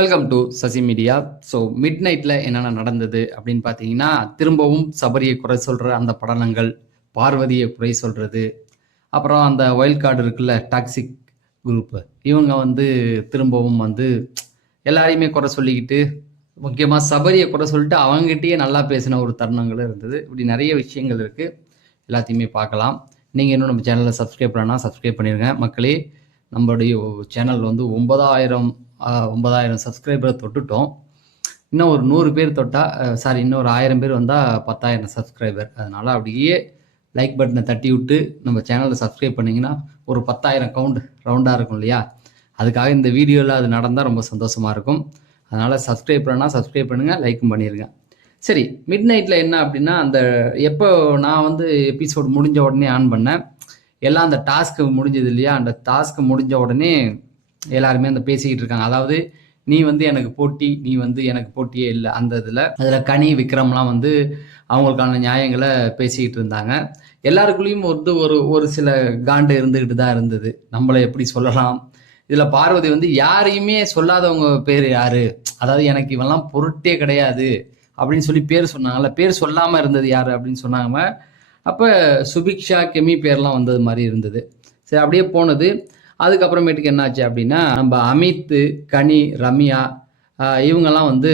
Welcome to Sasi media so mid நைட்டில் என்னென்ன நடந்தது அப்படின்னு பார்த்தீங்கன்னா திரும்பவும் சபரியை குறை சொல்கிற அந்த படலங்கள் பார்வதியை குறை சொல்கிறது அப்புறம் அந்த ஒயில் கார்டு இருக்குல்ல டாக்ஸிக் குரூப்பு இவங்க வந்து திரும்பவும் வந்து எல்லாரையுமே குறை சொல்லிக்கிட்டு முக்கியமாக சபரியை குறை சொல்லிட்டு அவங்ககிட்டயே நல்லா பேசின ஒரு தருணங்களும் இருந்தது. இப்படி நிறைய விஷயங்கள் இருக்குது எல்லாத்தையுமே பார்க்கலாம். நீங்கள் இன்னும் நம்ம சேனலில் சப்ஸ்கிரைப் பண்ணால் சப்ஸ்கிரைப் பண்ணிடுங்க மக்களே நம்மளுடைய சேனல் வந்து ஒன்பதாயிரம் ஒன்பதாயிரம் சப்ஸ்கிரைபரை தொட்டுட்டோம். இன்னும் ஒரு நூறு பேர் தொட்டால் சாரி இன்னும் ஒரு ஆயிரம் பேர் வந்தால் பத்தாயிரம் சப்ஸ்கிரைபர் அதனால் அப்படியே லைக் பட்டனை தட்டி விட்டு நம்ம சேனலில் சப்ஸ்கிரைப் பண்ணிங்கன்னா ஒரு பத்தாயிரம் கவுண்ட் ரவுண்டாக இருக்கும் இல்லையா? அதுக்காக இந்த வீடியோவில் அது நடந்தால் ரொம்ப சந்தோஷமாக இருக்கும். அதனால் சப்ஸ்கிரைப் பண்ணால் சப்ஸ்கிரைப் பண்ணுங்கள் லைக்கும் பண்ணிடுங்க சரி மிட் நைட்டில் என்ன அப்படின்னா அந்த எப்போ நான் வந்து எபிசோட் முடிஞ்ச உடனே ஆன் பண்ணேன். எல்லாம் அந்த டாஸ்க்கு முடிஞ்சது இல்லையா? அந்த டாஸ்க்கு முடிஞ்ச உடனே எல்லாருமே அந்த பேசிக்கிட்டு இருக்காங்க. அதாவது நீ வந்து எனக்கு போட்டி நீ வந்து எனக்கு போட்டியே இல்லை. அந்த இதில் அதில் கனி விக்ரம்லாம் வந்து அவங்களுக்கான நியாயங்களை பேசிக்கிட்டு இருந்தாங்க. எல்லாருக்குள்ளேயும் வந்து ஒரு ஒரு சில காண்டு இருந்துக்கிட்டு தான் இருந்தது. நம்மளை எப்படி சொல்லலாம்? இதில் பார்வதி வந்து யாரையுமே சொல்லாதவங்க பேர் யார்? அதாவது எனக்கு இவெல்லாம் பொருட்டே கிடையாது அப்படின்னு சொல்லி பேர் சொன்னாங்கல்ல. பேர் சொல்லாமல் இருந்தது யார் அப்படின்னு சொன்னாங்க. அப்போ சுபிக்ஷா கெமி பேர்லாம் வந்தது மாதிரி இருந்தது. சரி அப்படியே போனது. அதுக்கப்புறமேட்டுக்கு என்னாச்சு அப்படின்னா நம்ம அமித் கனி ரம்யா இவங்கெல்லாம் வந்து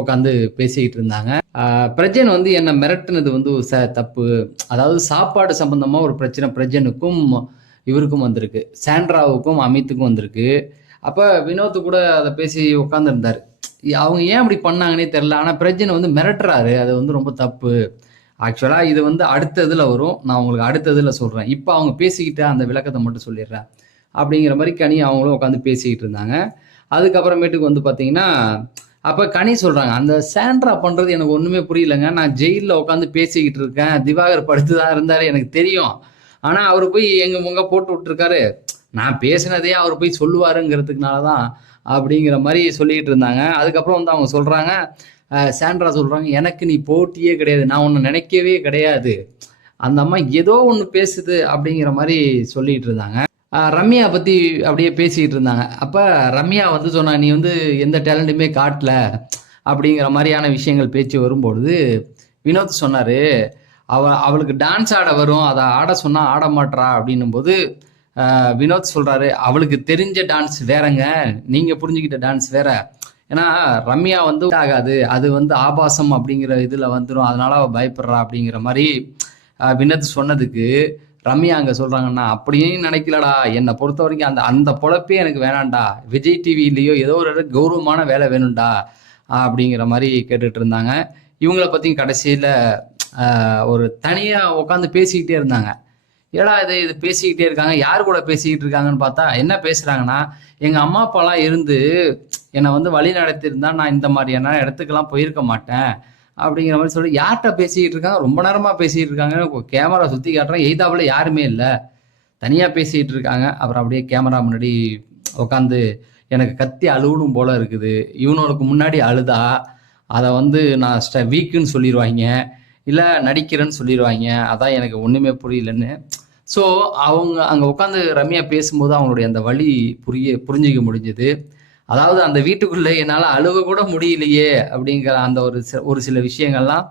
உட்காந்து பேசிக்கிட்டு இருந்தாங்க. பிரஜன் வந்து என்னை மிரட்டுனது வந்து ச தப்பு. அதாவது சாப்பாடு சம்பந்தமாக ஒரு பிரச்சனை பிரஜனுக்கும் இவருக்கும் வந்திருக்கு. சாண்ட்ராவுக்கும் அமித்துக்கும் வந்திருக்கு. அப்போ வினோத்து கூட அதை பேசி உட்காந்துருந்தார் அவங்க ஏன் அப்படி பண்ணாங்கன்னே தெரில ஆனால் பிரஜனை வந்து மிரட்டுறாரு. அது வந்து ரொம்ப தப்பு. ஆக்சுவலாக இது வந்து அடுத்த இதில் வரும். நான் உங்களுக்கு அடுத்த இதில் சொல்கிறேன் இப்போ அவங்க பேசிக்கிட்ட அந்த விளக்கத்தை மட்டும் சொல்லிடுறேன். அப்படிங்கிற மாதிரி கனி அவங்களும் உட்காந்து பேசிக்கிட்டு இருந்தாங்க. அதுக்கப்புறமேட்டுக்கு வந்து பார்த்தீங்கன்னா அப்போ கனி சொல்கிறாங்க அந்த சாண்ட்ரா பண்ணுறது எனக்கு ஒன்றுமே புரியலங்க. நான் ஜெயிலில் உட்காந்து பேசிக்கிட்டு இருக்கேன். திவாகர் படுத்து தான் இருந்தார் எனக்கு தெரியும். ஆனால் அவர் போய் எங்கள் முங்க போட்டு விட்டுருக்காரு. நான் பேசினதே அவர் போய் சொல்லுவாருங்கிறதுக்குனால தான் அப்படிங்கிற மாதிரி சொல்லிக்கிட்டு இருந்தாங்க. அதுக்கப்புறம் வந்து அவங்க சொல்கிறாங்க சாண்ட்ரா சொல்கிறாங்க எனக்கு நீ போட்டியே கிடையாது. நான் ஒன்று நினைக்கவே கிடையாது. அந்த அம்மா ஏதோ ஒன்று பேசுது அப்படிங்கிற மாதிரி சொல்லிகிட்டு இருந்தாங்க. ரம்யா பற்றி அப்படியே பேசிக்கிட்டு இருந்தாங்க. அப்போ ரம்யா வந்து சொன்னா நீ வந்து எந்த டேலண்ட்டுமே காட்டல அப்படிங்கிற மாதிரியான விஷயங்கள் பேச்சு வரும்பொழுது வினோத் சொன்னார் அவ அவளுக்கு டான்ஸ் ஆட வரும் அதை ஆட சொன்னால் ஆட மாட்றா அப்படின்னும் போது வினோத் சொல்கிறாரு அவளுக்கு தெரிஞ்ச டான்ஸ் வேறங்க நீங்கள் புரிஞ்சுக்கிட்ட டான்ஸ் வேற. ஏன்னா ரம்யா வந்து ஆகாது அது வந்து ஆபாசம் அப்படிங்கிற இதில் வந்துடும் அதனால அவள் பயப்படுறா அப்படிங்கிற மாதிரி வினோத் சொன்னதுக்கு ரம்யா அங்கே சொல்கிறாங்கன்னா அப்படியே நினைக்கலடா. என்னை பொறுத்த வரைக்கும் அந்த அந்த பொழப்பே எனக்கு வேணாண்டா. விஜய் டிவிலேயோ ஏதோ ஒரு கௌரவமான வேலை வேணும்டா. அப்படிங்கிற மாதிரி கேட்டுட்டு இருந்தாங்க. இவங்கள பற்றி கடைசியில் ஒரு தனியாக உட்காந்து பேசிக்கிட்டே இருந்தாங்க. ஏடா இது இது பேசிக்கிட்டே இருக்காங்க. யார் கூட பேசிக்கிட்டு இருக்காங்கன்னு பார்த்தா என்ன பேசுகிறாங்கன்னா எங்கள் அம்மா அப்பாலாம் இருந்து என்னை வந்து வழி நடத்தியிருந்தா நான் இந்த மாதிரியான இடத்துக்கெல்லாம் போயிருக்க மாட்டேன். அப்படிங்கிற மாதிரி சொல்லி யார்கிட்ட பேசிக்கிட்டு இருக்காங்க? ரொம்ப நேரமாக பேசிகிட்டு இருக்காங்க. கேமரா சுற்றி காட்டுறேன். எய்தாவில் யாருமே இல்லை. தனியாக பேசிகிட்டு இருக்காங்க. அப்புறம் அப்படியே கேமரா முன்னாடி உட்காந்து எனக்கு கத்தி அழுவணும் போல இருக்குது. இவனுக்கு முன்னாடி அழுதா? அதை வந்து நான் ஸ்ட வீக்குன்னு சொல்லிடுவாங்க இல்லை நடிக்கிறேன்னு சொல்லிடுவாங்க அதான் எனக்கு ஒன்றுமே புரியலன்னு. ஸோ அவங்க அங்கே உட்காந்து ரம்யா பேசும்போது அவங்களுடைய அந்த வழி புரிய புரிஞ்சிக்க முடிஞ்சது. அதாவது அந்த வீட்டுக்குள்ளே என்னால் அழுக கூட முடியலையே அப்படிங்கிற அந்த ஒரு ஒரு சில விஷயங்கள்லாம்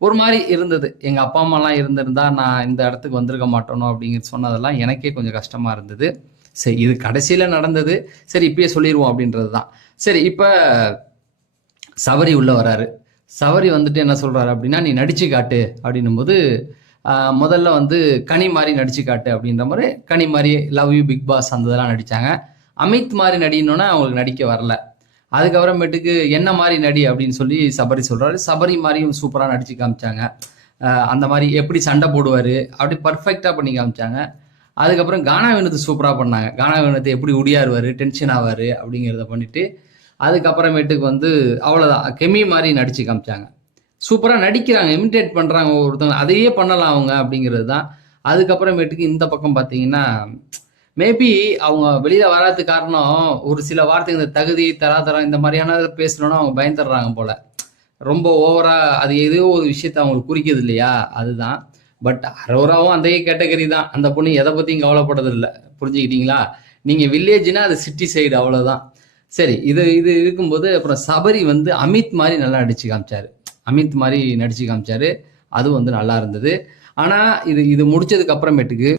ஒரு மாதிரி இருந்தது. எங்கள் அப்பா அம்மாலாம் இருந்திருந்தா நான் இந்த இடத்துக்கு வந்திருக்க மாட்டேனோ அப்படிங்கிற சொன்னதெல்லாம் எனக்கே கொஞ்சம் கஷ்டமாக இருந்தது. சரி இது கடைசியில் நடந்தது. சரி இப்பயே சொல்லிடுவோம் அப்படின்றது தான் சரி இப்போ சவரி உள்ளே வராரு. சவரி வந்துட்டு என்ன சொல்கிறாரு அப்படின்னா நீ நடிச்சு காட்டு அப்படின்னும் போது முதல்ல வந்து கனி மாதிரி நடிச்சு காட்டு அப்படின்ற மாதிரி கனி மாதிரி லவ் யூ பிக் பாஸ் அந்த இதெல்லாம் நடித்தாங்க அமித் மாதிரி நடினோன்னா அவங்களுக்கு நடிக்க வரல. அதுக்கப்புறமேட்டுக்கு என்ன மாதிரி நடி அப்படின்னு சொல்லி சபரி சொல்கிறாரு சபரி மாதிரியும் சூப்பராக நடிச்சு காமிச்சாங்க. அந்த மாதிரி எப்படி சண்டை போடுவார் அப்படி பர்ஃபெக்டாக பண்ணி காமிச்சாங்க. அதுக்கப்புறம் கானா வினத்து சூப்பராக பண்ணாங்க. கானா வினத்து எப்படி உடியாருவார் டென்ஷன் ஆவார் அப்படிங்கிறத பண்ணிட்டு அதுக்கப்புறமேட்டுக்கு வந்து அவ்வளோதான் கெமி மாதிரி நடிச்சு காமிச்சாங்க. சூப்பராக நடிக்கிறாங்க இமிட்டேட் பண்ணுறாங்க ஒருத்தவங்க அதையே பண்ணலாம் அவங்க அப்படிங்கிறது தான். அதுக்கப்புறமேட்டுக்கு இந்த பக்கம் பார்த்தீங்கன்னா மேபி அவங்க வெளியில் வராததுக்கு காரணம் ஒரு சில வார்த்தைங்க இந்த தகுதி தராதரம் இந்த மாதிரியான பேசணும்னா அவங்க பயந்துடுறாங்க போல. ரொம்ப ஓவராக அது ஏதோ ஒரு விஷயத்த அவங்களுக்கு குறிக்கிறது இல்லையா? அதுதான். பட் அரோராவும் அந்த கேட்டகரி தான். அந்த பொண்ணு எதை பற்றியும் கவலைப்படுறது இல்லை புரிஞ்சுக்கிட்டீங்களா? நீங்கள் வில்லேஜ்னா அது சிட்டி சைடு அவ்வளவுதான். சரி இது இது இருக்கும்போது அப்புறம் சபரி வந்து அமித் மாதிரி நல்லா நடிச்சு காமிச்சாரு. அமித் மாதிரி நடிச்சு காமிச்சாரு. அது வந்து நல்லா இருந்தது. ஆனா இது இது முடிச்சதுக்கு அப்புறமேட்டுக்கு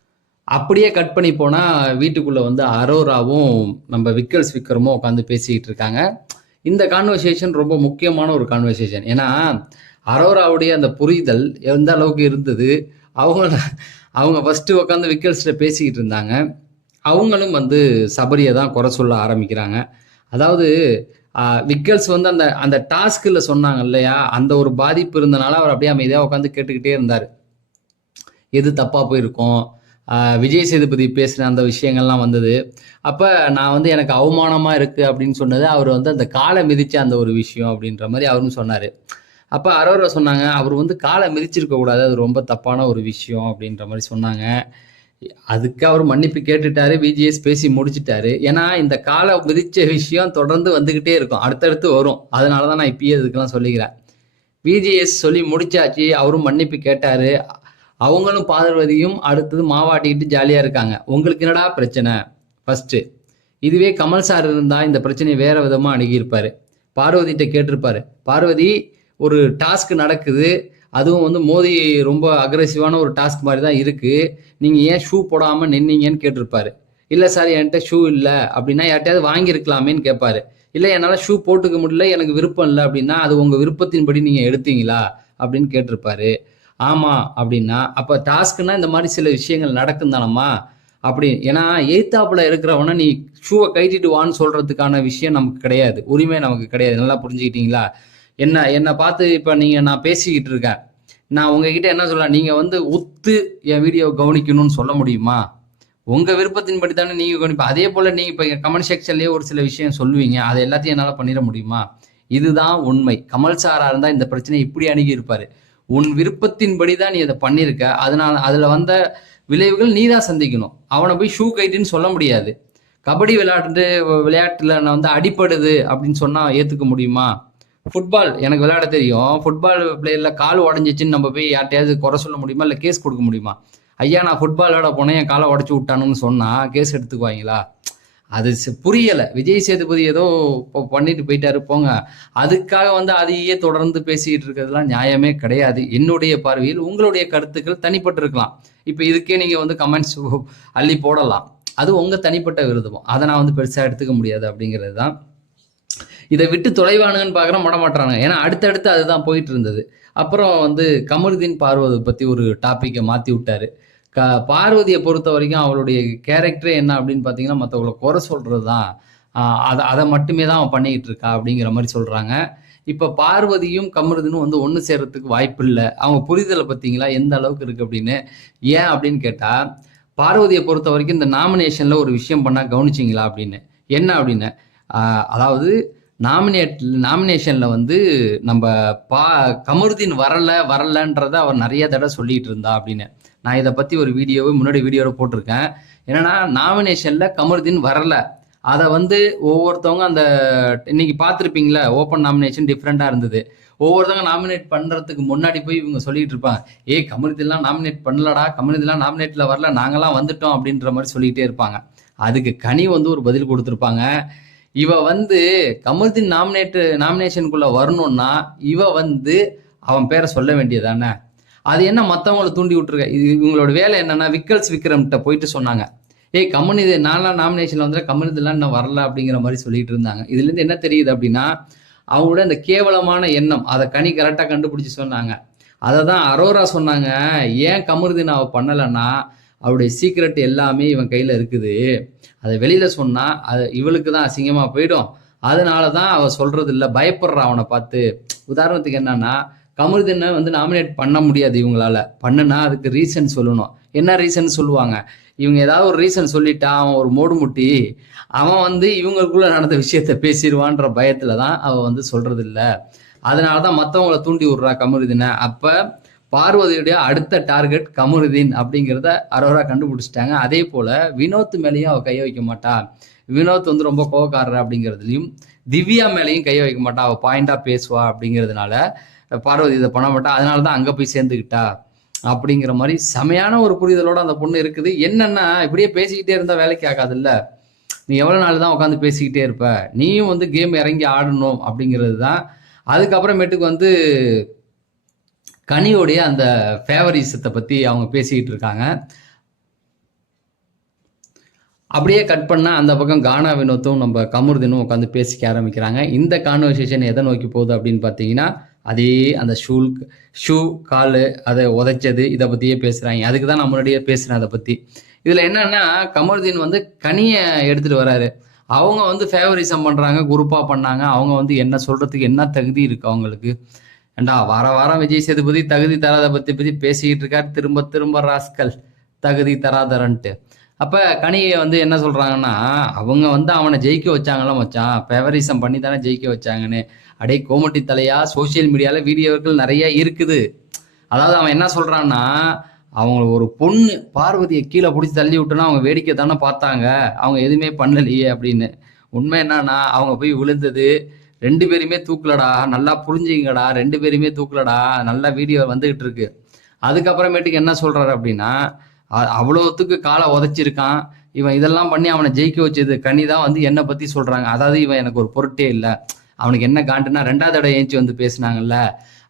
அப்படியே கட் பண்ணி போனா வீட்டுக்குள்ள வந்து அரோராவும் நம்ம விக்கல்ஸ் விக்ரமும் உட்காந்து பேசிக்கிட்டு இருக்காங்க. இந்த கான்வர்சேஷன் ரொம்ப முக்கியமான ஒரு கான்வர்சேஷன் ஏன்னா அரோராவுடைய அந்த புரிதல் எந்த அளவுக்கு இருந்தது அவங்க அவங்க ஃபஸ்ட்டு உட்காந்து விக்கல்ஸில் பேசிக்கிட்டு இருந்தாங்க. அவங்களும் வந்து சபரியை தான் குறை சொல்ல ஆரம்பிக்கிறாங்க. அதாவது விக்கல்ஸ் வந்து அந்த அந்த டாஸ்கில் சொன்னாங்க இல்லையா அந்த ஒரு பாதிப்பு இருந்தனால அவர் அப்படியே அமைதியாக உட்காந்து கேட்டுக்கிட்டே இருந்தார். எது தப்பாக போயிருக்கும்? விஜய் சேதுபதி பேசின அந்த விஷயங்கள்லாம் வந்தது. அப்போ நான் வந்து எனக்கு அவமானமாக இருக்குது அப்படின்னு சொன்னது அவர் வந்து அந்த காலை மிதித்த அந்த ஒரு விஷயம் அப்படின்ற மாதிரி அவரும் சொன்னார். அப்போ அரோரா சொன்னாங்க அவர் வந்து காலை மிதிச்சிருக்க கூடாது அது ரொம்ப தப்பான ஒரு விஷயம் அப்படின்ற மாதிரி சொன்னாங்க. அதுக்கு அவர் மன்னிப்பு கேட்டுட்டாரு விஜிஎஸ் பேசி முடிச்சிட்டாரு. ஏன்னா இந்த காலை மிதிச்ச விஷயம் தொடர்ந்து வந்துக்கிட்டே இருக்கும் அடுத்தடுத்து வரும். அதனால தான் நான் இப்பயே இதுக்கெல்லாம் சொல்லிக்கிறேன். விஜிஎஸ் சொல்லி முடிச்சாச்சு அவரும் மன்னிப்பு கேட்டாரு. அவங்களும் பார்வதியும் அடுத்தது மாவாட்டிக்கிட்டு ஜாலியாக இருக்காங்க. உங்களுக்கு என்னடா பிரச்சனை? ஃபஸ்ட்டு இதுவே கமல் சார் இருந்தால் இந்த பிரச்சனையை வேறு விதமாக அணுகியிருப்பார். பார்வதிகிட்ட கேட்டிருப்பாரு. பார்வதி ஒரு டாஸ்க் நடக்குது. அதுவும் வந்து மோதி ரொம்ப அக்ரெசிவான ஒரு டாஸ்க் மாதிரி தான் இருக்குது நீங்கள் ஏன் ஷூ போடாமல் நின்னீங்கன்னு கேட்டிருப்பாரு. இல்லை சார் என்கிட்ட ஷூ இல்லை. அப்படின்னா யார்ட்டையாவது வாங்கியிருக்கலாமேன்னு கேட்பாரு. இல்லை என்னால் ஷூ போட்டுக்க முடியல எனக்கு விருப்பம் இல்லை. அப்படின்னா அது உங்கள் விருப்பத்தின்படி நீங்கள் எடுத்தீங்களா? அப்படின்னு கேட்டிருப்பாரு. ஆமா அப்படின்னா அப்ப டாஸ்க்னா இந்த மாதிரி சில விஷயங்கள் நடக்கும் தானம்மா அப்படி ஏன்னா எய்த்தாப்புல இருக்கிறவன நீ ஷூவை கைட்டிட்டு வான்னு சொல்றதுக்கான விஷயம் நமக்கு கிடையாது. உரிமை நமக்கு கிடையாது. நல்லா புரிஞ்சுக்கிட்டீங்களா? என்ன என்னை பார்த்து இப்போ நீங்க நான் பேசிக்கிட்டு இருக்கேன். நான் உங்ககிட்ட என்ன சொல்ல நீங்க வந்து ஒத்து என் வீடியோ கவனிக்கணும்னு சொல்ல முடியுமா? உங்க விருப்பத்தின்படி தானே நீங்க கவனிப்பா. அதே போல நீங்க இப்போ கமெண்ட் செக்ஷன்லயே ஒரு சில விஷயம் சொல்லுவீங்க. அதை எல்லாத்தையும் என்னால் பண்ணிட முடியுமா? இதுதான் உண்மை. கமல் சாரா இருந்தால் இந்த பிரச்சனை இப்படி அணுகி இருப்பாரு உன் விருப்பத்தின்படி தான் நீ அதை பண்ணியிருக்க. அதனால அதில் வந்த விளைவுகள் நீ தான் சந்திக்கணும். அவனை போய் ஷூ கைட்டுன்னு சொல்ல முடியாது. கபடி விளையாட்டு விளையாட்டில் நான் வந்து அடிப்படுது அப்படின்னு சொன்னால் ஏற்றுக்க முடியுமா? ஃபுட்பால் எனக்கு விளையாட தெரியும். ஃபுட்பால் பிளேயரில் கால் உடஞ்சிச்சின்னு நம்ம போய் யார்ட்டையாவது குறை சொல்ல முடியுமா? இல்லை கேஸ் கொடுக்க முடியுமா? ஐயா நான் ஃபுட்பால் விளையாட போனேன் என் காலை உடச்சி விட்டானுன்னு சொன்னால் கேஸ் எடுத்துக்குவாங்களா? அது புரியலை. விஜய் சேதுபதி ஏதோ இப்போ பண்ணிட்டு போயிட்டாரு போங்க. அதுக்காக வந்து அதையே தொடர்ந்து பேசிக்கிட்டு இருக்கிறதுலாம் நியாயமே கிடையாது. என்னுடைய பார்வையில் உங்களுடைய கருத்துக்கள் தனிப்பட்டிருக்கலாம் இப்போ இதுக்கே நீங்கள் வந்து கமெண்ட்ஸ் அள்ளி போடலாம். அது உங்கள் தனிப்பட்ட விருதம் அதை நான் வந்து பெருசாக எடுத்துக்க முடியாது அப்படிங்கிறது தான். இதை விட்டு தொலைவானுங்கன்னு பார்க்குறோம் மட மாட்டானுங்க ஏன்னா அடுத்தடுத்து அதுதான் போயிட்டு இருந்தது. அப்புறம் வந்து கமருதீன் பார்வதி பற்றி ஒரு டாப்பிக்கை மாற்றி விட்டாரு. க பார்வதியை பொறுத்த வரைக்கும் அவளுடைய கேரக்டரே என்ன அப்படின்னு பார்த்தீங்கன்னா மற்றவங்களை குறை சொல்கிறது தான் அதை அதை மட்டுமே தான் அவன் பண்ணிக்கிட்டு இருக்கா அப்படிங்கிற மாதிரி சொல்கிறாங்க இப்போ பார்வதியும் கமருதினும் வந்து ஒன்று சேர்றதுக்கு வாய்ப்பு இல்லை. அவங்க புரிதலை பார்த்தீங்களா எந்த அளவுக்கு இருக்குது அப்படின்னு? ஏன் அப்படின்னு கேட்டால் பார்வதியை பொறுத்த வரைக்கும் இந்த நாமினேஷனில் ஒரு விஷயம் பண்ணால் கவனிச்சிங்களா அப்படின்னு? என்ன அப்படின்னு? அதாவது நாமினேட் நாமினேஷனில் வந்து நம்ம பா கமருதீன் வரலை வரலன்றதை அவர் நிறைய தடவை சொல்லிகிட்டு இருந்தா அப்படின்னு. நான் இதை பற்றி ஒரு வீடியோவை முன்னாடி வீடியோவில் போட்டிருக்கேன். என்னன்னா நாமினேஷனில் கமருதீன் வரல. அதை வந்து ஒவ்வொருத்தவங்க அந்த இன்னைக்கு பார்த்துருப்பீங்களா ஓப்பன் நாமினேஷன் டிஃப்ரெண்ட்டாக இருந்தது. ஒவ்வொருத்தவங்க நாமினேட் பண்ணுறதுக்கு முன்னாடி போய் இவங்க சொல்லிட்டு இருப்பாங்க. ஏய் கமருதீன்லாம் நாமினேட் பண்ணலடா கமருதீன்லாம் நாமினேட்டில் வரல நாங்களாம் வந்துட்டோம் அப்படின்ற மாதிரி சொல்லிக்கிட்டே இருப்பாங்க. அதுக்கு கனி வந்து ஒரு பதில் கொடுத்துருப்பாங்க. இவ வந்து கமருதீன் நாமினேட்டு நாமினேஷனுக்குள்ளே வரணும்னா இவ வந்து அவன் பேரை சொல்ல வேண்டியதானே அது என்ன மற்றவங்கள தூண்டி விட்டுருக்க? இது இவங்களோட வேலை என்னன்னா விக்கல்ஸ் விக்ரம்கிட்ட போயிட்டு சொன்னாங்க. ஏய் கம்யூனிதி நான்லாம் நாமினேஷன்ல வந்து கம்யூனிதிலாம் இன்னும் வரல அப்படிங்கிற மாதிரி சொல்லிட்டு இருந்தாங்க. இதுல இருந்து என்ன தெரியுது அப்படின்னா அவங்களோட இந்த கேவலமான எண்ணம் அதை கனி கரெக்டாக கண்டுபிடிச்சு சொன்னாங்க. அதை தான் அரோரா சொன்னாங்க. ஏன் கமருதீன் அவ பண்ணலைன்னா அவருடைய சீக்ரெட் எல்லாமே இவன் கையில் இருக்குது. அதை வெளியில் சொன்னால் அது இவளுக்கு தான் அசிங்கமாக போயிடும். அதனால தான் அவள் சொல்கிறது இல்லை பயப்படுறா அவனை பார்த்து. உதாரணத்துக்கு என்னன்னா கமருதீனை வந்து நாமினேட் பண்ண முடியாது இவங்களால. பண்ணுனா அதுக்கு ரீசன் சொல்லணும். என்ன ரீசன் சொல்லுவாங்க? இவங்க ஏதாவது ஒரு ரீசன் சொல்லிட்டா அவன் ஒரு மோடு முட்டி அவன் வந்து இவங்களுக்குள்ள நடந்த விஷயத்த பேசிடுவான்ற பயத்துல தான் அவ வந்து சொல்றது இல்லை அதனால தான் மற்றவங்கள தூண்டி விடுறா கமருதினை. அப்ப பார்வதியுடைய அடுத்த டார்கெட் கமருதீன் அப்படிங்கிறத அரோரா கண்டுபிடிச்சிட்டாங்க. அதே போல வினோத் மேலேயும் அவ கைய வைக்க மாட்டா. வினோத் வந்து ரொம்ப கோவக்காரர் அப்படிங்கிறதுலையும் திவ்யா மேலேயும் கைய வைக்க மாட்டா. அவ பாயிண்டா பேசுவா அப்படிங்கிறதுனால பார்வதி இதை பண்ண மாட்டா அதனால தான் அங்கே போய் சேர்ந்துக்கிட்டா அப்படிங்கிற மாதிரி செமையான ஒரு புரிதலோட அந்த பொண்ணு இருக்குது. என்னன்னா இப்படியே பேசிக்கிட்டே இருந்தால் வேலைக்கு ஆகாதுல்ல. நீ எவ்வளோ நாள் தான் உட்காந்து பேசிக்கிட்டே இருப்ப? நீயும் வந்து கேம் இறங்கி ஆடணும் அப்படிங்கிறது தான் அதுக்கப்புறமேட்டுக்கு வந்து கனியோடைய அந்த ஃபேவரிசத்தை பற்றி அவங்க பேசிக்கிட்டு இருக்காங்க. அப்படியே கட் பண்ணால் அந்த பக்கம் கானா வினோத்தும் நம்ம கமருதீனும் உட்காந்து பேசிக்க ஆரம்பிக்கிறாங்க. இந்த கான்வர்சேஷன் எதை நோக்கி போகுது அப்படின்னு பார்த்தீங்கன்னா அதே அந்த ஷூ ஷூ கால் அதை உதைச்சது இதை பற்றியே பேசுகிறாங்க அதுக்கு தான் நான் முன்னாடியே பேசுகிறேன் அதை பற்றி இதில் என்னன்னா கமருதீன் வந்து கனியை எடுத்துகிட்டு வராரு. அவங்க வந்து ஃபேவரிசம் பண்ணுறாங்க குரூப்பாக பண்ணாங்க. அவங்க வந்து என்ன சொல்கிறதுக்கு என்ன தகுதி இருக்குது அவங்களுக்கு? ஏண்டா வார வாரம் விஜய் சேதுபதி தகுதி தராத பற்றி பற்றி பேசிக்கிட்டு இருக்கார். திரும்ப திரும்ப ராஸ்கல் தகுதி தராதரன்ட்டு. அப்போ கனியை வந்து என்ன சொல்கிறாங்கன்னா அவங்க வந்து அவனை ஜெயிக்க வச்சாங்களாம் மச்சான்? ஃபேவரிசம் பண்ணி தானே ஜெயிக்க வச்சாங்கன்னு. அடே கோமட்டி தலையா? சோஷியல் மீடியாவில் வீடியோக்கள் நிறைய இருக்குது. அதாவது அவன் என்ன சொல்கிறான்னா அவங்க ஒரு பொண்ணு பார்வதியை கீழே பிடிச்சி தள்ளி விட்டோன்னா அவங்க வேடிக்கை தானே பார்த்தாங்க. அவங்க எதுவுமே பண்ணலையே அப்படின்னு. உண்மை என்னன்னா அவங்க போய் விழுந்தது ரெண்டு பேருமே தூக்கலடா நல்லா புரிஞ்சுங்கடா ரெண்டு பேருமே தூக்கலடா நல்ல வீடியோ வந்துகிட்டு இருக்கு. அதுக்கப்புறமேட்டுக்கு என்ன சொல்றாரு அப்படின்னா அவ்வளோத்துக்கு காலை உதச்சிருக்கான். இவன் இதெல்லாம் பண்ணி அவனை ஜெயிக்க வச்சது. கனி தான் வந்து என்னை பத்தி சொல்றாங்க. அதாவது இவன் எனக்கு ஒரு பொருட்டே இல்லை. அவனுக்கு என்ன காண்டுனா ரெண்டாவது தடவை ஏஞ்சி வந்து பேசுனாங்கல்ல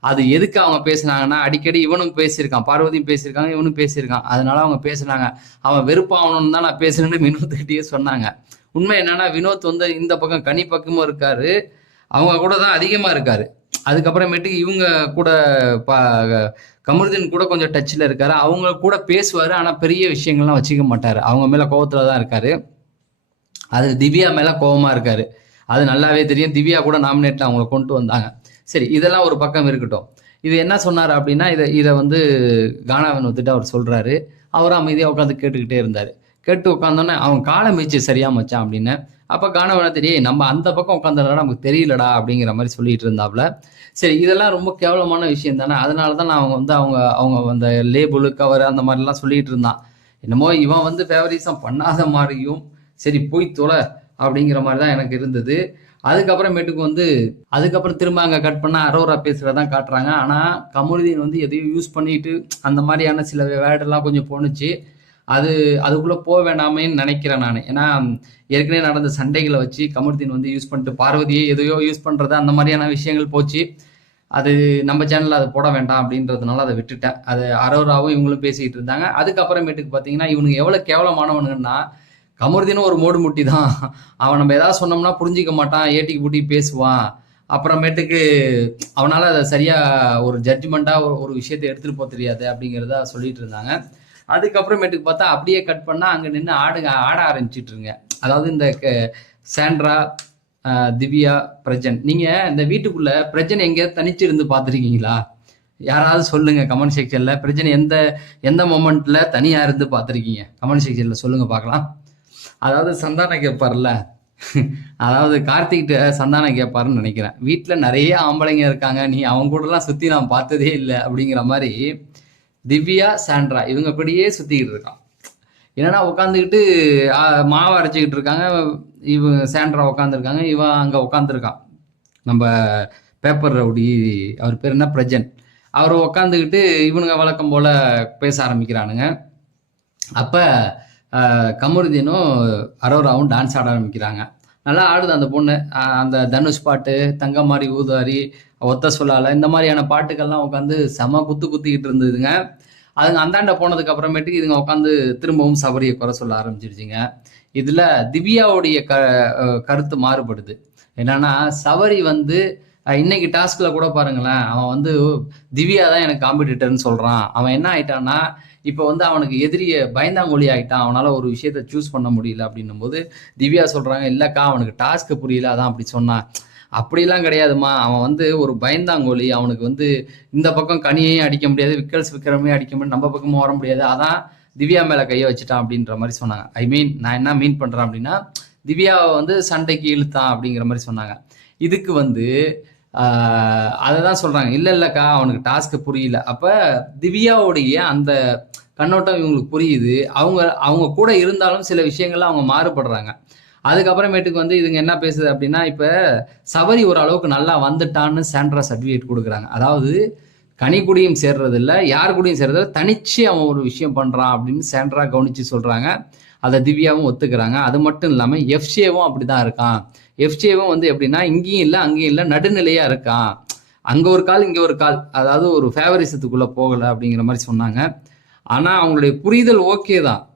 அது எதுக்கு அவங்க பேசுனாங்கன்னா அடிக்கடி இவனும் பேசியிருக்கான் பார்வதியும் பேசியிருக்காங்க இவனும் பேசியிருக்கான். அதனால அவங்க பேசுனாங்க. அவன் வெறுப்பாகணும்னு தான் நான் பேசுறேன்னு வினோத்துக்கிட்டேயே சொன்னாங்க. உண்மை என்னன்னா வினோத் வந்து இந்த பக்கம் கனி பக்கமும் இருக்காரு. அவங்க கூட தான் அதிகமாக இருக்காரு. அதுக்கப்புறமேட்டுக்கு இவங்க கூட ப கமருதீன் கூட கொஞ்சம் டச்சில் இருக்காரு. அவங்க கூட பேசுவார் ஆனால் பெரிய விஷயங்கள்லாம் வச்சுக்க மாட்டார். அவங்க மேலே கோவத்தில் தான் இருக்காரு. அது திவ்யா மேலே கோவமாக இருக்காரு. அது நல்லாவே தெரியும். திவ்யா கூட நாமினேட்டில் அவங்கள கொண்டு வந்தாங்க. சரி இதெல்லாம் ஒரு பக்கம் இருக்கட்டும். இது என்ன சொன்னார் அப்படின்னா இதை இதை வந்து கானாவன் வந்துட்டு அவர் சொல்கிறாரு அவரும் அமைதியாக உட்காந்து கேட்டுக்கிட்டே இருந்தார். கேட்டு உட்காந்தோன்னே அவன் காலை மீச்சு சரியா மச்சான் அப்படின்னு. அப்போ காணவன தெரியும் நம்ம அந்த பக்கம் உட்காந்துடா நமக்கு தெரியலடா அப்படிங்கிற மாதிரி சொல்லிட்டு இருந்தாப்புல சரி இதெல்லாம் ரொம்ப கேவலமான விஷயம் தானே. அதனால தான் நான் அவங்க வந்து அவங்க அவங்க அந்த லேபிள் கவர் அந்த மாதிரிலாம் சொல்லிட்டு இருந்தான். என்னமோ இவன் வந்து ஃபேவரிசம் பண்ணாத மாதிரியும் சரி போய் தொலை. அப்படிங்கிற மாதிரி தான் எனக்கு இருந்தது. அதுக்கப்புறமேட்டுக்கு வந்து அதுக்கப்புறம் திரும்ப அங்கே கட் பண்ணால் அரோரா பேசுகிறதான் காட்டுறாங்க. ஆனால் கமருதீன் வந்து எதையும் யூஸ் பண்ணிட்டு அந்த மாதிரியான சில வேர்டெல்லாம் கொஞ்சம் போணுச்சு. அது அதுக்குள்ளே போக வேண்டாமேன்னு நினைக்கிறேன் நான். ஏன்னா ஏற்கனவே நடந்த சண்டைகளை வச்சு கமருதீன் வந்து யூஸ் பண்ணிட்டு பார்வதியை எதையோ யூஸ் பண்ணுறது அந்த மாதிரியான விஷயங்கள் போச்சு. அது நம்ம சேனலில் அதை போட வேண்டாம் அப்படின்றதுனால அதை விட்டுட்டேன். அது அரோராவும் இவங்களும் பேசிக்கிட்டு இருந்தாங்க. அதுக்கப்புறமேட்டுக்கு பார்த்தீங்கன்னா இவனுக்கு எவ்வளோ கேவலமானவனுங்கன்னா கமருதீனும் ஒரு மோடு முட்டி தான் அவன் நம்ம ஏதாவது சொன்னோம்னா புரிஞ்சிக்க மாட்டான். ஏட்டிக்கு பூட்டி பேசுவான். அப்புறமேட்டுக்கு அவனால் அதை சரியாக ஒரு ஜட்ஜ்மெண்ட்டாக ஒரு ஒரு விஷயத்தை எடுத்துகிட்டு போக தெரியாது அப்படிங்கிறத சொல்லிட்டு இருந்தாங்க. அதுக்கப்புறமேட்டுக்கு பார்த்தா அப்படியே கட் பண்ணால் அங்கே நின்று ஆடுங்க ஆட ஆரம்பிச்சிட்ருங்க அதாவது இந்த க- சாண்ட்ரா திவ்யா பிரஜன். நீங்கள் இந்த வீட்டுக்குள்ளே பிரஜன் எங்கேயாவது தனிச்சு இருந்து பார்த்துருக்கீங்களா? யாராவது சொல்லுங்க கமெண்ட் செக்ஷனில் பிரச்சனை எந்த எந்த மொமெண்ட்டில் தனியாக இருந்து பார்த்துருக்கீங்க? கமெண்ட் செக்ஷனில் சொல்லுங்க பார்க்கலாம். அதாவது சந்தானம் கேட்பார்ல. அதாவது கார்த்திக்கிட்ட சந்தானம் கேட்பாருன்னு நினைக்கிறேன். வீட்டில் நிறைய ஆம்பளைங்க இருக்காங்க. நீ அவங்க கூடலாம் சுற்றி நான் பார்த்ததே இல்லை அப்படிங்கிற மாதிரி திவ்யா சாண்ட்ரா இவங்க இப்படியே சுற்றிக்கிட்டு இருக்கான். என்னன்னா உட்காந்துக்கிட்டு மாவு அரைச்சிக்கிட்டு இருக்காங்க. இவன் சாண்ட்ரா உட்காந்துருக்காங்க. இவன் அங்கே உட்காந்துருக்கான். நம்ம பேப்பர் ரவுடி அவர் பேர் என்ன? பிரஜன். அவர் உட்காந்துக்கிட்டு இவனுங்க வழக்கம் போல் பேச ஆரம்பிக்கிறானுங்க. அப்போ கமருதீனும் அரோராவும் டான்ஸ் ஆட ஆரம்பிக்கிறாங்க. நல்லா ஆடுது அந்த பொண்ணு. அந்த தனுஷ் பாட்டு தங்கமாரி ஊதாரி ஒத்த சொல்லால இந்த மாதிரியான பாட்டுக்கள்லாம் உட்காந்து செம குத்து குத்திக்கிட்டு இருந்ததுங்க. அதுங்க அந்தாண்ட போனதுக்கு அப்புறமேட்டுக்கு இதுங்க உட்காந்து திரும்பவும் சபரியை குறை சொல்ல ஆரம்பிச்சிருச்சுங்க இதுல திவ்யாவுடைய க கருத்து மாறுபடுது. என்னன்னா சபரி வந்து இன்னைக்கு டாஸ்க்ல கூட பாருங்களேன் அவன் வந்து திவ்யா தான் எனக்கு காம்படிட்டர்னு சொல்றான். அவன் என்ன ஆயிட்டான்னா இப்போ வந்து அவனுக்கு எதிரிய பயந்தாங்கொழி ஆகிட்டான் அவனால் ஒரு விஷயத்த சூஸ் பண்ண முடியல அப்படின்னும் போது திவ்யா சொல்கிறாங்க இல்லைக்கா அவனுக்கு டாஸ்க் புரியல அதான் அப்படி சொன்னான் அப்படிலாம் கிடையாதுமா அவன் வந்து ஒரு பயந்தாங்கோலி அவனுக்கு வந்து இந்த பக்கம் கனியையும் அடிக்க முடியாது விக்கல்ஸ் விக்ரமையும் அடிக்க முடியாது நம்ம பக்கமும் வர முடியாது. அதான் திவ்யா மேலே கையை வச்சுட்டான் அப்படின்ற மாதிரி சொன்னாங்க. ஐ மீன் நான் என்ன மீன் பண்ணுறேன் அப்படின்னா திவ்யாவை வந்து சண்டைக்கு இழுத்தான் அப்படிங்கிற மாதிரி சொன்னாங்க. இதுக்கு வந்து அதை தான் சொல்கிறாங்க இல்லை இல்லைக்கா அவனுக்கு டாஸ்க்கு புரியல. அப்போ திவ்யாவுடைய அந்த கண்ணோட்டம் இவங்களுக்கு புரியுது. அவங்க அவங்க கூட இருந்தாலும் சில விஷயங்கள்ல அவங்க மாறுபடுறாங்க. அதுக்கப்புறமேட்டுக்கு வந்து இதுங்க என்ன பேசுது அப்படின்னா இப்போ சபரி ஓரளவுக்கு நல்லா வந்துட்டான்னு சாண்ட்ரா சர்டிஃபிகேட் கொடுக்குறாங்க. அதாவது கனி கூடயும் சேர்றது யார் கூடயும் சேர்றது தனிச்சு அவன் ஒரு விஷயம் பண்ணுறான் அப்படின்னு சாண்ட்ரா கவனித்து சொல்கிறாங்க அதை திவ்யாவும் ஒத்துக்கிறாங்க. அது மட்டும் இல்லாமல் எஃப்சிஏவும் அப்படி தான் இருக்கான். எஃப்சிஏவும் வந்து எப்படின்னா இங்கேயும் இல்லை அங்கேயும் இல்லை நடுநிலையாக இருக்கான். அங்கே ஒரு கால் இங்கே ஒரு கால். அதாவது ஒரு ஃபேவரிசத்துக்குள்ளே போகலை அப்படிங்கிற மாதிரி சொன்னாங்க. ஆனால் அவங்களுடைய புரிதல் ஓகே தான்.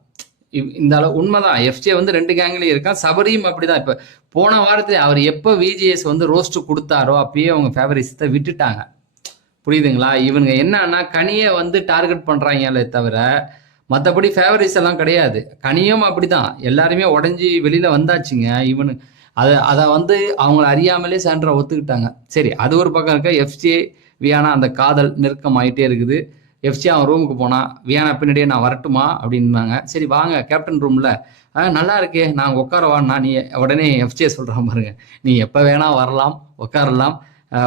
இவ்- இந்த அளவு உண்மைதான். எஃப்ஜே வந்து ரெண்டு கேங்லேயும் இருக்கான். சபரியும் அப்படிதான். இப்போ போன வாரத்தில் அவர் எப்போ விஜிஎஸ் வந்து ரோஸ்ட் கொடுத்தாரோ அப்பயே அவங்க ஃபேவரிசத்தை விட்டுட்டாங்க. புரியுதுங்களா? இவனுங்க என்னன்னா கனியை வந்து டார்கெட் பண்ணுறாங்களே தவிர மற்றபடி ஃபேவரிஸ் எல்லாம் கிடையாது. கனியும் அப்படிதான். எல்லாருமே உடஞ்சி வெளியில் வந்தாச்சுங்க. இவனு அதை அதை வந்து அவங்கள அறியாமலே சான்றா ஒத்துக்கிட்டாங்க. சரி அது ஒரு பக்கம் இருக்க? எஃப்சிஏ வியானா அந்த காதல் நெருக்கம் ஆகிட்டே இருக்குது. எஃப்சி அவன் ரூமுக்கு போனான் வியானா பின்னாடியே நான் வரட்டுமா? அப்படின்னாங்க. சரி வாங்க கேப்டன் ரூமில் நல்லா இருக்கே நான் உட்காரவான்னா நீ உடனே எஃப்சியை சொல்கிறான் பாருங்க. நீ எப்போ வேணால் வரலாம் உட்காரலாம்.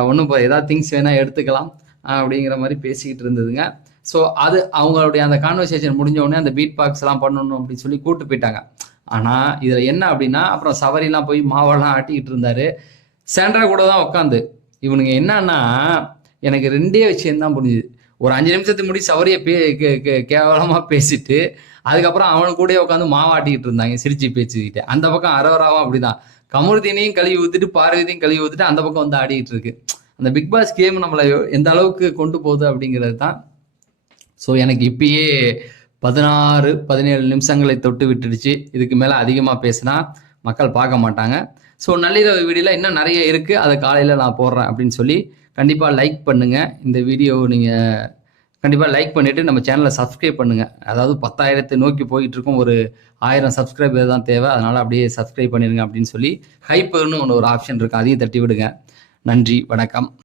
ஒன்றும் இப்போ ஏதாவது திங்ஸ் வேணால் எடுத்துக்கலாம் அப்படிங்கிற மாதிரி பேசிக்கிட்டு இருந்ததுங்க. ஸோ அது அவங்களுடைய அந்த கான்வர்சேஷன் முடிஞ்ச உடனே அந்த பீட் பாக்ஸ்லாம் பண்ணணும் அப்படின்னு சொல்லி கூப்பிட்டு போயிட்டாங்க. ஆனால் இதில் என்ன அப்படின்னா அப்புறம் சவரிலாம் போய் மாவெல்லாம் ஆட்டிக்கிட்டு இருந்தாரு. சேண்ட்ரா கூட தான் உட்காந்து இவனுங்க என்னன்னா எனக்கு ரெண்டே விஷயம் தான் புரிஞ்சுது. ஒரு அஞ்சு நிமிஷத்துக்கு முடி சவரியை பே கே- கேவலமா பேசிட்டு அதுக்கப்புறம் அவனு கூட உட்காந்து மாவாட்டிக்கிட்டு இருந்தாங்க சிரிச்சு பேசிக்கிட்டு. அந்த பக்கம் அரவராவும் அப்படிதான். கமருதீனையும் கழுவி ஊத்துட்டு பார்வதியும் கழுவி ஊத்துட்டு அந்த பக்கம் வந்து ஆடிக்கிட்டு இருக்கு. அந்த பிக் பாஸ் கேம் நம்மளை எந்த அளவுக்கு கொண்டு போகுது அப்படிங்கிறது தான். ஸோ எனக்கு இப்பயே பதினாறு பதினேழு நிமிஷங்களை தொட்டு விட்டுடுச்சு. இதுக்கு மேலே அதிகமாக பேசினா மக்கள் பார்க்க மாட்டாங்க. ஸோ நள்ளிரவு வீடியோவில் இன்னும் நிறைய இருக்குது அதை காலையில் நான் போடுறேன் அப்படின்னு சொல்லி கண்டிப்பாக லைக் பண்ணுங்கள் இந்த வீடியோ நீங்கள் கண்டிப்பாக லைக் பண்ணிவிட்டு நம்ம சேனலை சப்ஸ்கிரைப் பண்ணுங்கள் அதாவது பத்தாயிரத்தை நோக்கி போயிட்டு இருக்கோம். ஒரு ஆயிரம் சப்ஸ்கிரைபர் தான் தேவை. அதனால் அப்படியே சப்ஸ்கிரைப் பண்ணிடுங்க அப்படின்னு சொல்லி ஹைப்பர்னு ஒன்று ஒரு ஆப்ஷன் இருக்குது அதையும் தட்டி விடுங்க. நன்றி வணக்கம்.